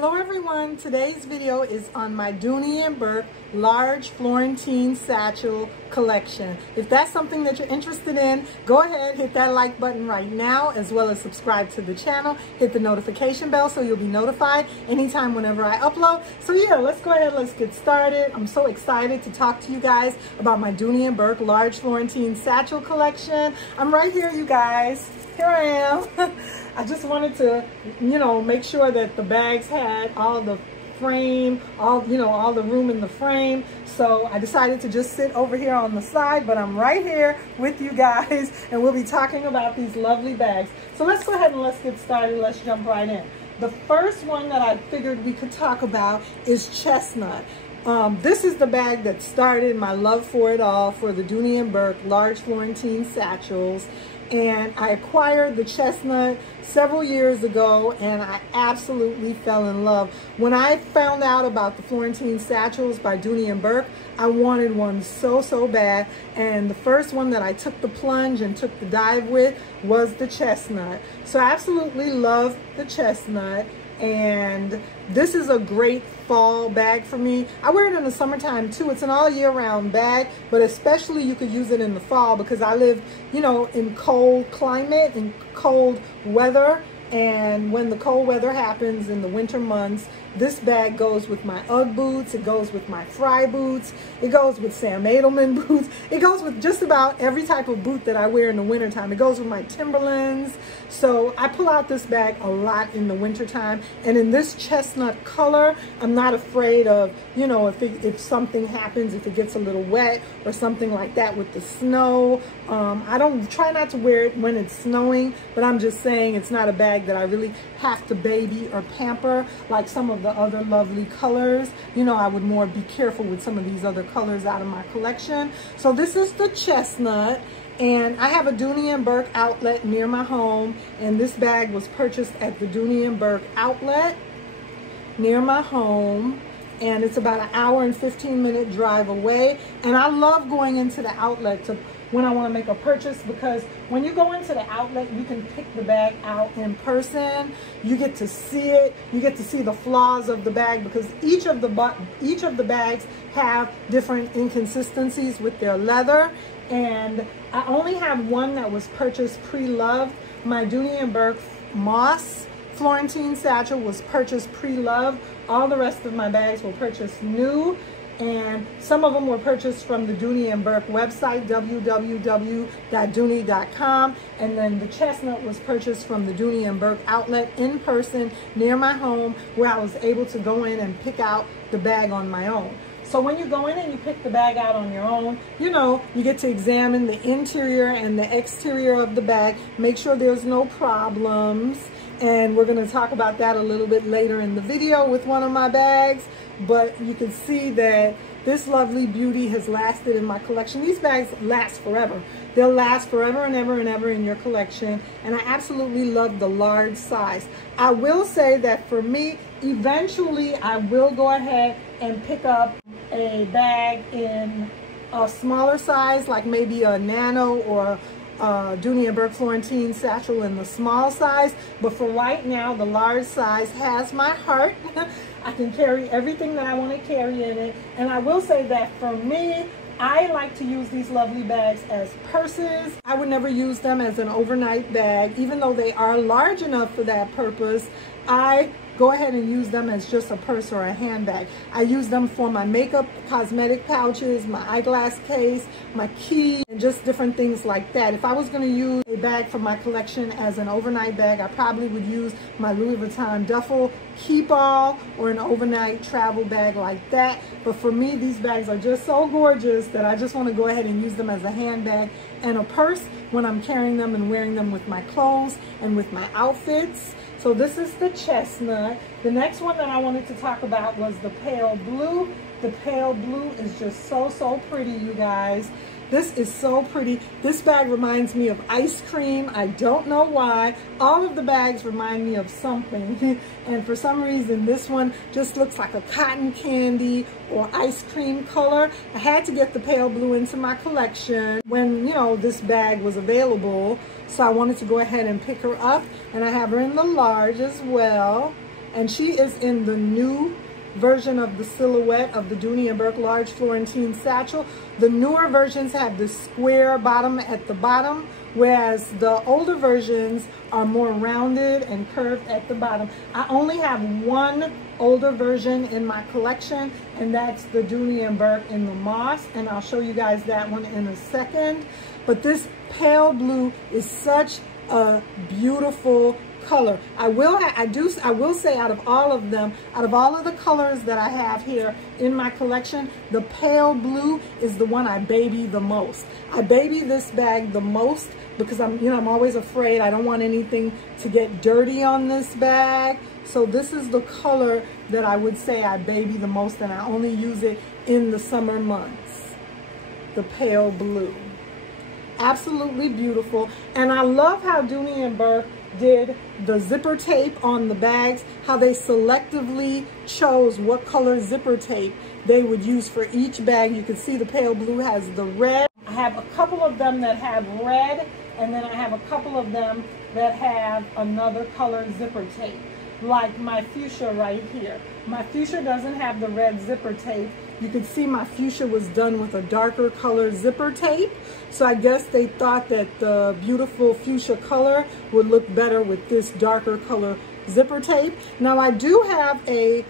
Hello everyone, today's video is on my Dooney and Bourke Large Florentine Satchel collection. If that's something that you're interested in, go ahead, hit that like button right now, as well as subscribe to the channel. Hit the notification bell so you'll be notified anytime whenever I upload. So yeah, let's go ahead, let's get started. I'm so excited to talk to you guys about my Dooney and Bourke Large Florentine Satchel collection. I'm right here, you guys. Here I am. I just wanted to, make sure that the bags had all the frame, all the room in the frame. So I decided to just sit over here on the side, but I'm right here with you guys and we'll be talking about these lovely bags. So let's go ahead and let's get started. Let's jump right in. The first one that I figured we could talk about is Chestnut. This is the bag that started my love for it all, for the Dooney and Bourke Large Florentine Satchels. And I acquired the Chestnut several years ago and I absolutely fell in love. When I found out about the Florentine Satchels by Dooney and Bourke, I wanted one so bad. And the first one that I took the plunge and took the dive with was the Chestnut. So I absolutely love the Chestnut. And this is a great fall bag for me. I wear it in the summertime too. It's an all year round bag, but especially you could use it in the fall because I live, in cold climate and cold weather. And when the cold weather happens in the winter months, this bag goes with my Ugg boots, it goes with my Fry boots, it goes with Sam Edelman boots, it goes with just about every type of boot that I wear in the wintertime. It goes with my Timberlands. So I pull out this bag a lot in the wintertime. And in this chestnut color, I'm not afraid of, if something happens, if it gets a little wet or something like that with the snow. I don't try not to wear it when it's snowing, but I'm just saying it's not a bag that I really have to baby or pamper like some of the other lovely colors. I would more be careful with some of these other colors out of my collection. So this is the Chestnut, and I have a Dooney and Bourke outlet near my home, and this bag was purchased at the Dooney and Bourke outlet near my home. And it's about an hour and 15-minute drive away. And I love going into the outlet when I want to make a purchase, because when you go into the outlet, you can pick the bag out in person. You get to see it. You get to see the flaws of the bag, because each of the bags have different inconsistencies with their leather. And I only have one that was purchased pre-loved. My Dooney and Bourke Moss Florentine Satchel was purchased pre-loved. All the rest of my bags were purchased new, and some of them were purchased from the Dooney and Bourke website, www.dooney.com, and then the Chestnut was purchased from the Dooney and Bourke outlet in person near my home, where I was able to go in and pick out the bag on my own. So when you go in and you pick the bag out on your own, you get to examine the interior and the exterior of the bag, make sure there's no problems. And we're going to talk about that a little bit later in the video with one of my bags. But you can see that this lovely beauty has lasted in my collection. These bags last forever. They'll last forever and ever in your collection. And I absolutely love the large size. I will say that for me, eventually I will go ahead and pick up a bag in a smaller size, like maybe a nano or Dooney and Bourke Florentine Satchel in the small size. But for right now, the large size has my heart. I can carry everything that I want to carry in it. And I will say that for me, I like to use these lovely bags as purses. I would never use them as an overnight bag, even though they are large enough for that purpose. I go ahead and use them as just a purse or a handbag. I use them for my makeup, cosmetic pouches, my eyeglass case, my key, and just different things like that. If I was going to use a bag from my collection as an overnight bag, I probably would use my Louis Vuitton duffel keep all or an overnight travel bag like that. But for me, these bags are just so gorgeous that I just want to go ahead and use them as a handbag and a purse when I'm carrying them and wearing them with my clothes and with my outfits. So this is the Chestnut. The next one that I wanted to talk about was the Pale Blue. The Pale Blue is just so pretty, you guys. This is so pretty. This bag reminds me of ice cream. I don't know why. All of the bags remind me of something. And for some reason, this one just looks like a cotton candy or ice cream color. I had to get the Pale Blue into my collection when, this bag was available. So I wanted to go ahead and pick her up. And I have her in the large as well. and she is in the new version of the silhouette of the Dooney and Bourke Large Florentine Satchel. The newer versions have the square bottom at the bottom, whereas the older versions are more rounded and curved at the bottom. I only have one older version in my collection, and that's the Dooney and Bourke in the moss, and I'll show you guys that one in a second. But this pale blue is such a beautiful color. I will say, out of all of them, out of all of the colors that I have here in my collection, the pale blue is the one I baby the most. I baby this bag the most because I'm always afraid. I don't want anything to get dirty on this bag. So this is the color that I would say I baby the most, and I only use it in the summer months. The pale blue. Absolutely beautiful. And I love how Dooney and Bourke did the zipper tape on the bags, how they selectively chose what color zipper tape they would use for each bag. You can see the pale blue has the red. I have a couple of them that have red, and then I have a couple of them that have another color zipper tape, like my fuchsia right here. My fuchsia doesn't have the red zipper tape. You can see my fuchsia was done with a darker color zipper tape. So I guess they thought that the beautiful fuchsia color would look better with this darker color zipper tape. Now I do have a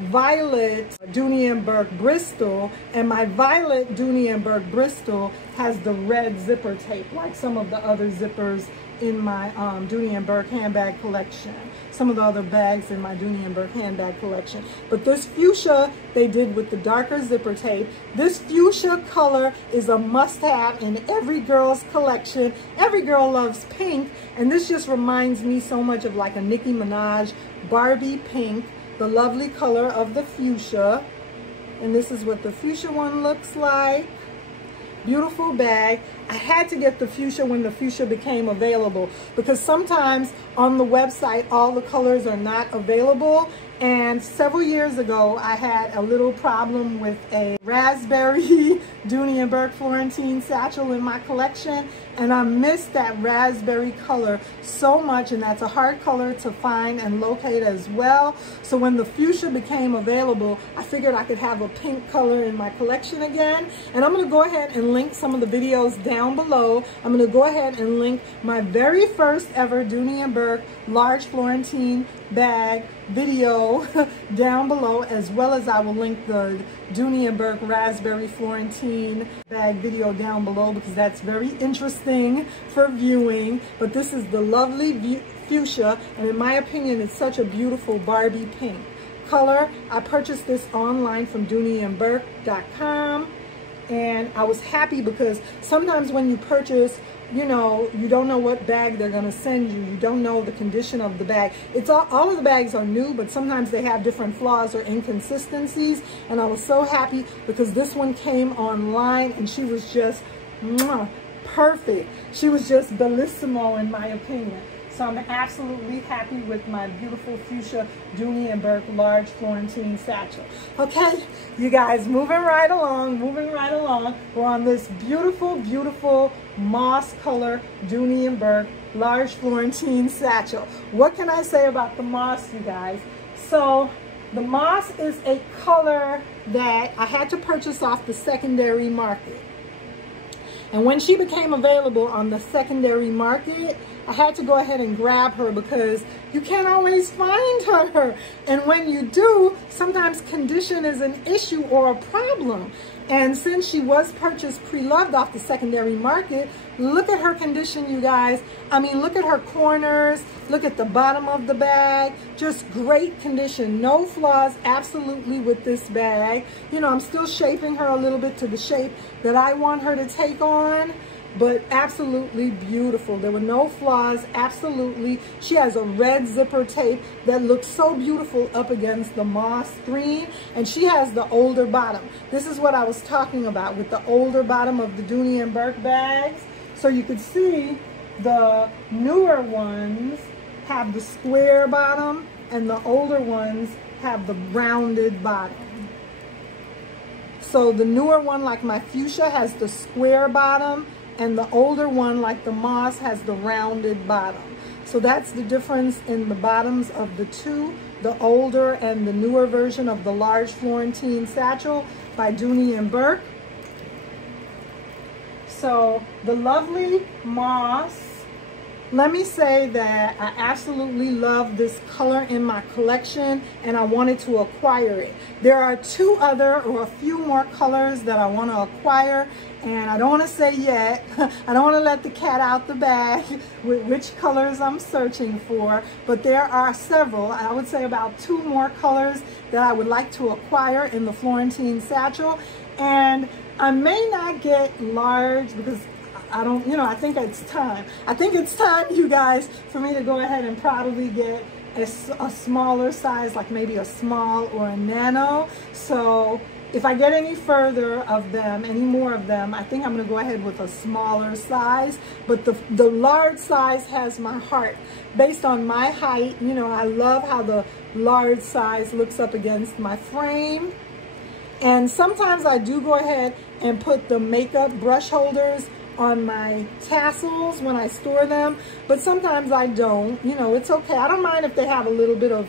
violet Dooney and Bourke Bristol, and my violet Dooney and Bourke Bristol has the red zipper tape, like some of the other zippers in my Dooney and Bourke handbag collection. Some of the other bags in my Dooney and Bourke handbag collection. But this fuchsia they did with the darker zipper tape. This fuchsia color is a must-have in every girl's collection. Every girl loves pink, and this just reminds me so much of like a Nicki Minaj Barbie pink, the lovely color of the fuchsia. And this is what the fuchsia one looks like. Beautiful bag. I had to get the fuchsia when the fuchsia became available, because sometimes on the website all the colors are not available. And several years ago I had a little problem with a raspberry Dooney and Bourke Florentine Satchel in my collection, and I missed that raspberry color so much, and that's a hard color to find and locate as well. So when the fuchsia became available, I figured I could have a pink color in my collection again. And I'm going to go ahead and link some of the videos down below. I'm going to go ahead and link my very first ever Dooney and Bourke Large Florentine bag video down below, as well as I will link the Dooney and Bourke Raspberry Florentine bag video down below, because that's very interesting for viewing. But this is the lovely fuchsia, and in my opinion it's such a beautiful Barbie pink color. I purchased this online from dooneyandbourke.com, and I was happy because sometimes when you purchase, you don't know what bag they're going to send you. You don't know the condition of the bag. It's all of the bags are new, but sometimes they have different flaws or inconsistencies. And I was so happy because this one came online and she was just perfect. She was just bellissimo in my opinion. So I'm absolutely happy with my beautiful fuchsia Dooney and Bourke Large Florentine Satchel. Okay, you guys, moving right along. We're on this beautiful, beautiful moss color Dooney and Bourke Large Florentine Satchel. What can I say about the moss, you guys? So the moss is a color that I had to purchase off the secondary market. And when she became available on the secondary market, I had to go ahead and grab her because you can't always find her. And when you do, sometimes condition is an issue or a problem. And since she was purchased pre-loved off the secondary market, look at her condition, you guys. I mean, look at her corners. Look at the bottom of the bag. Just great condition. No flaws, absolutely, with this bag. I'm still shaping her a little bit to the shape that I want her to take on. But absolutely beautiful. There were no flaws, absolutely. She has a red zipper tape that looks so beautiful up against the moss green, and she has the older bottom. This is what I was talking about with the older bottom of the Dooney and Bourke bags. So you could see the newer ones have the square bottom and the older ones have the rounded bottom. So the newer one, like my fuchsia, has the square bottom, and the older one, like the moss, has the rounded bottom. So that's the difference in the bottoms of the two the older and the newer version of the large Florentine satchel by Dooney and Bourke. So the lovely moss. Let me say that I absolutely love this color in my collection and I wanted to acquire it. There are two other or a few more colors that I want to acquire, and I don't want to say yet. I don't want to let the cat out the bag with which colors I'm searching for, but there are several. I would say about two more colors that I would like to acquire in the Florentine satchel, and I may not get large because I don't, I think it's time. I think it's time, you guys, for me to go ahead and probably get a smaller size, like maybe a small or a nano. So if I get any further of them, any more of them, I think I'm gonna go ahead with a smaller size. But the large size has my heart. Based on my height, I love how the large size looks up against my frame. And sometimes I do go ahead and put the makeup brush holders on my tassels when I store them, but sometimes I don't. It's okay. I don't mind if they have a little bit of,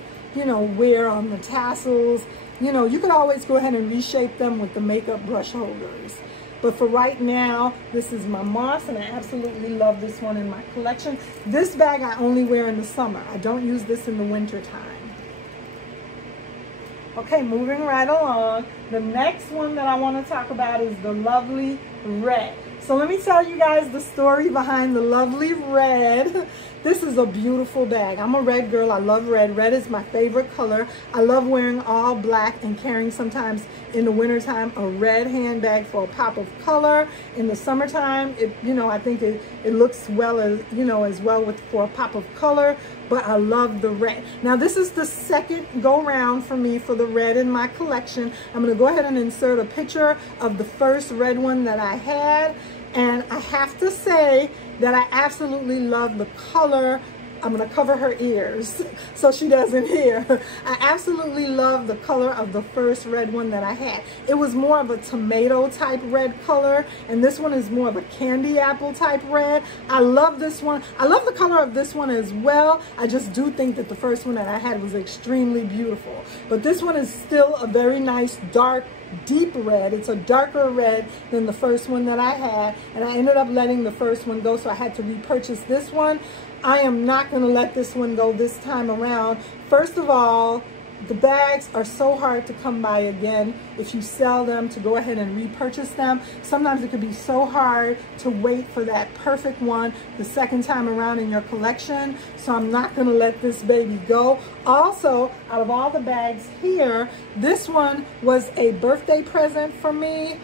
wear on the tassels. You could always go ahead and reshape them with the makeup brush holders. But for right now, this is my moss, and I absolutely love this one in my collection. This bag I only wear in the summer. I don't use this in the winter time. Okay, moving right along. The next one that I want to talk about is the lovely red. So let me tell you guys the story behind the lovely red. This is a beautiful bag. I'm a red girl. I love red. Red is my favorite color. I love wearing all black and carrying sometimes in the wintertime a red handbag for a pop of color. In the summertime, I think it looks well as, as well for a pop of color, but I love the red. Now this is the second go round for me for the red in my collection. I'm gonna go ahead and insert a picture of the first red one that I had. And I have to say that I absolutely love the color. I'm gonna cover her ears so she doesn't hear. I absolutely love the color of the first red one that I had. It was more of a tomato type red color, and this one is more of a candy apple type red. I love this one. I love the color of this one as well. I just do think that the first one that I had was extremely beautiful. But this one is still a very nice dark deep red. It's a darker red than the first one that I had, and I ended up letting the first one go, so I had to repurchase this one. I am not going to let this one go this time around. First of all, the bags are so hard to come by again if you sell them, to go ahead and repurchase them. Sometimes it could be so hard to wait for that perfect one the second time around in your collection. So I'm not going to let this baby go. Also, out of all the bags here, this one was a birthday present for me.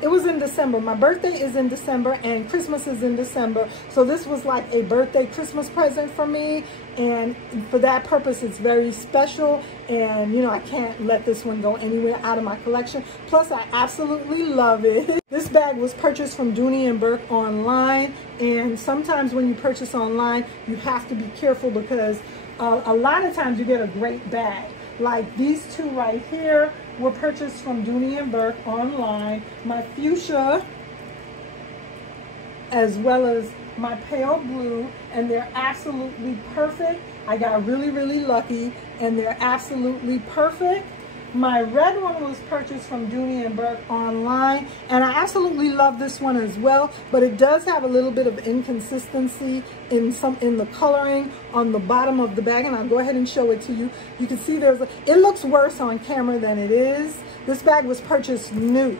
It was in December. My birthday is in December and Christmas is in December. So this was like a birthday Christmas present for me. And for that purpose, it's very special. And, I can't let this one go anywhere out of my collection. Plus, I absolutely love it. This bag was purchased from Dooney and Bourke online. And sometimes when you purchase online, you have to be careful because a lot of times you get a great bag. Like these two right here were purchased from Dooney and Bourke online. My fuchsia as well as my pale blue, and they're absolutely perfect. I got really, really lucky, and they're absolutely perfect. My red one was purchased from Dooney and Bourke online, and I absolutely love this one as well, but it does have a little bit of inconsistency in the coloring on the bottom of the bag, and I'll go ahead and show it to you. You can see it looks worse on camera than it is. This bag was purchased new,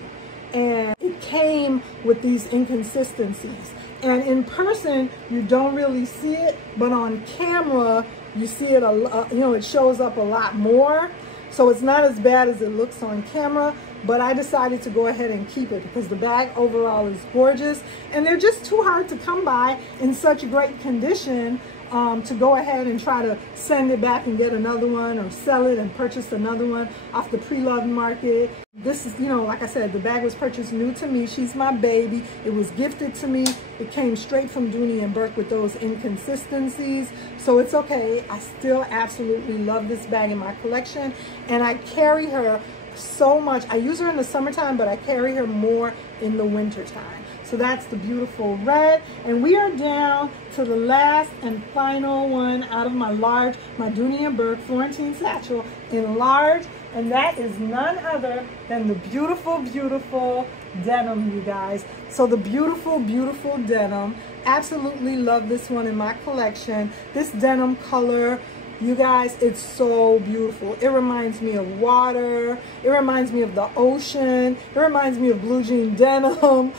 and it came with these inconsistencies. And in person, you don't really see it, but on camera, you see it, it shows up a lot more. So it's not as bad as it looks on camera, but I decided to go ahead and keep it because the bag overall is gorgeous, and they're just too hard to come by in such great condition to go ahead and try to send it back and get another one, or sell it and purchase another one off the pre-loved market. This is, like I said, the bag was purchased new to me. She's my baby. It was gifted to me. It came straight from Dooney and Bourke with those inconsistencies. So it's okay. I still absolutely love this bag in my collection, and I carry her so much. I use her in the summertime, but I carry her more in the wintertime. So that's the beautiful red. And we are down to the last and final one out of my large, my Dooney and Bourke Florentine Satchel in large. And that is none other than the beautiful, beautiful denim, you guys. So the beautiful, beautiful denim. Absolutely love this one in my collection. This denim color, you guys, it's so beautiful. It reminds me of water. It reminds me of the ocean. It reminds me of blue jean denim.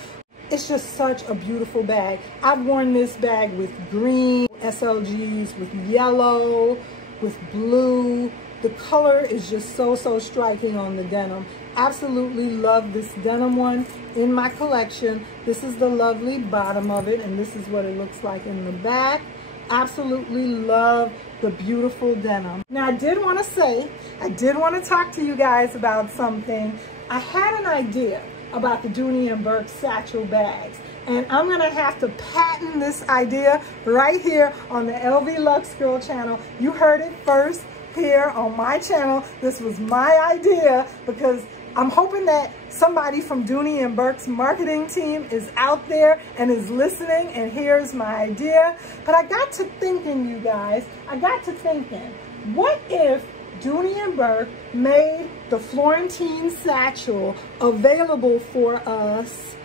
It's just such a beautiful bag. I've worn this bag with green SLGs, with yellow, with blue. The color is just so, so striking on the denim. Absolutely love this denim one in my collection. This is the lovely bottom of it, and this is what it looks like in the back. Absolutely love the beautiful denim. Now, I did want to talk to you guys about something. I had an idea about the Dooney and Bourke satchel bags, and I'm gonna have to patent this idea right here on the lvluxegirl channel. You heard it first here on my channel. This was my idea because I'm hoping that somebody from Dooney and Bourke's marketing team is out there and is listening and hears my idea. But I got to thinking, you guys, what if Dooney and Bourke made the Florentine satchel available for us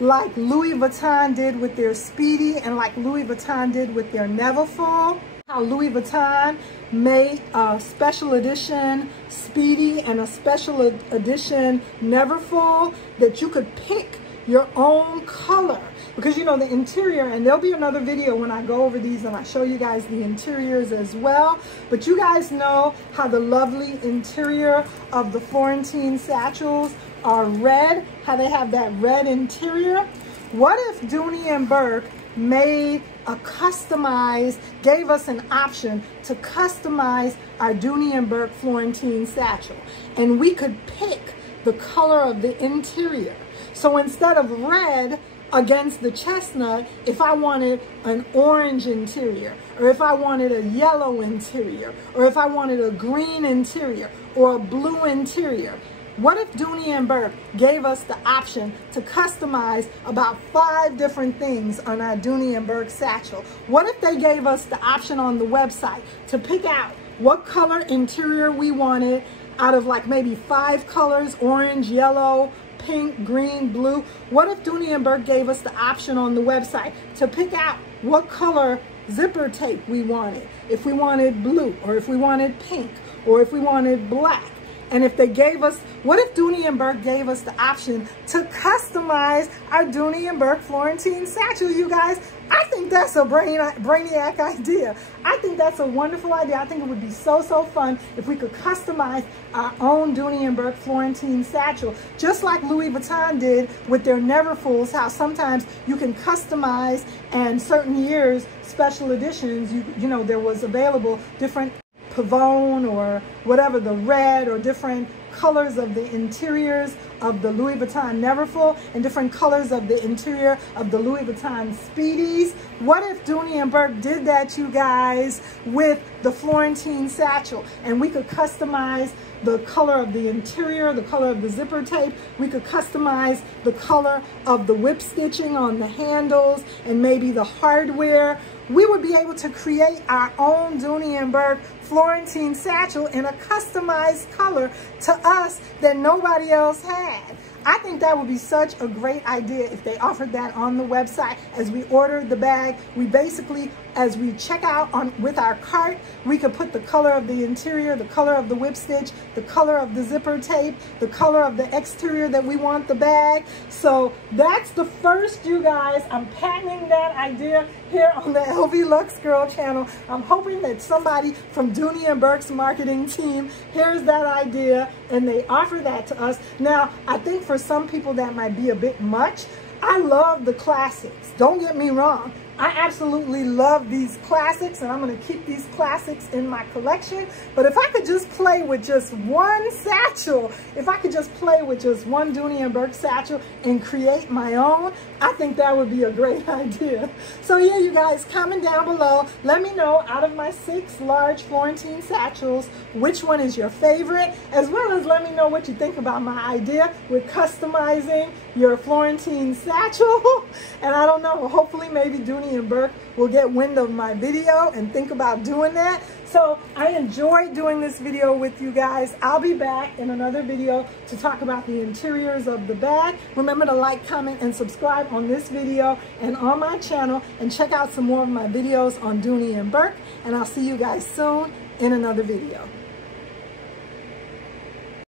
like Louis Vuitton did with their Speedy and like Louis Vuitton did with their Neverfull? How Louis Vuitton made a special edition Speedy and a special edition Neverfull, that you could pick your own color. Because you know the interior, and there'll be another video when I go over these and I show you guys the interiors as well. But you guys know how the lovely interior of the Florentine satchels are red, how they have that red interior. What if Dooney and Bourke made a customized, gave us an option to customize our Dooney and Bourke Florentine satchel, and we could pick the color of the interior. So instead of red against the chestnut, if I wanted an orange interior, or if I wanted a yellow interior, or if I wanted a green interior or a blue interior, what if Dooney and Bourke gave us the option to customize about 5 different things on our Dooney and Bourke satchel? What if they gave us the option on the website to pick out what color interior we wanted out of like maybe 5 colors: orange, yellow, pink, green, blue? What if Dooney and Bourke gave us the option on the website to pick out what color zipper tape we wanted? If we wanted blue, or if we wanted pink, or if we wanted black. And if they gave us, what if Dooney and Bourke gave us the option to customize our Dooney and Bourke Florentine satchel, you guys? I think that's a brainiac idea. I think that's a wonderful idea. I think it would be so, so fun if we could customize our own Dooney and Bourke Florentine satchel, just like Louis Vuitton did with their Neverfulls, how sometimes you can customize, and certain years, special editions, you know, there was available different Pavone or whatever, the red, or different colors of the interiors of the Louis Vuitton Neverfull and different colors of the interior of the Louis Vuitton Speedies. What if Dooney and Bourke did that, you guys, with the Florentine satchel, and we could customize the color of the interior, the color of the zipper tape. We could customize the color of the whip stitching on the handles and maybe the hardware. We would be able to create our own Dooney and Bourke Florentine satchel in a customized color to us that nobody else had. I think that would be such a great idea if they offered that on the website. As we order the bag, we basically, as we check out with our cart, we could put the color of the interior, the color of the whip stitch, the color of the zipper tape, the color of the exterior that we want the bag. So that's the first, you guys. I'm patenting that idea here on the lvluxegirl channel. I'm hoping that somebody from Dooney and Bourke's marketing team hears that idea and they offer that to us. Now, I think for some people that might be a bit much. I love the classics. Don't get me wrong. I absolutely love these classics, and I'm going to keep these classics in my collection. But if I could just play with just one satchel, if I could just play with just one Dooney and Bourke satchel and create my own, I think that would be a great idea. So yeah, you guys, comment down below. Let me know, out of my 6 large Florentine satchels, which one is your favorite, as well as let me know what you think about my idea with customizing your Florentine satchel. And I don't know, hopefully maybe Dooney and Bourke will get wind of my video and think about doing that. So I enjoyed doing this video with you guys. I'll be back in another video to talk about the interiors of the bag. Remember to like, comment, and subscribe on this video and on my channel, and check out some more of my videos on Dooney and Bourke. And I'll see you guys soon in another video.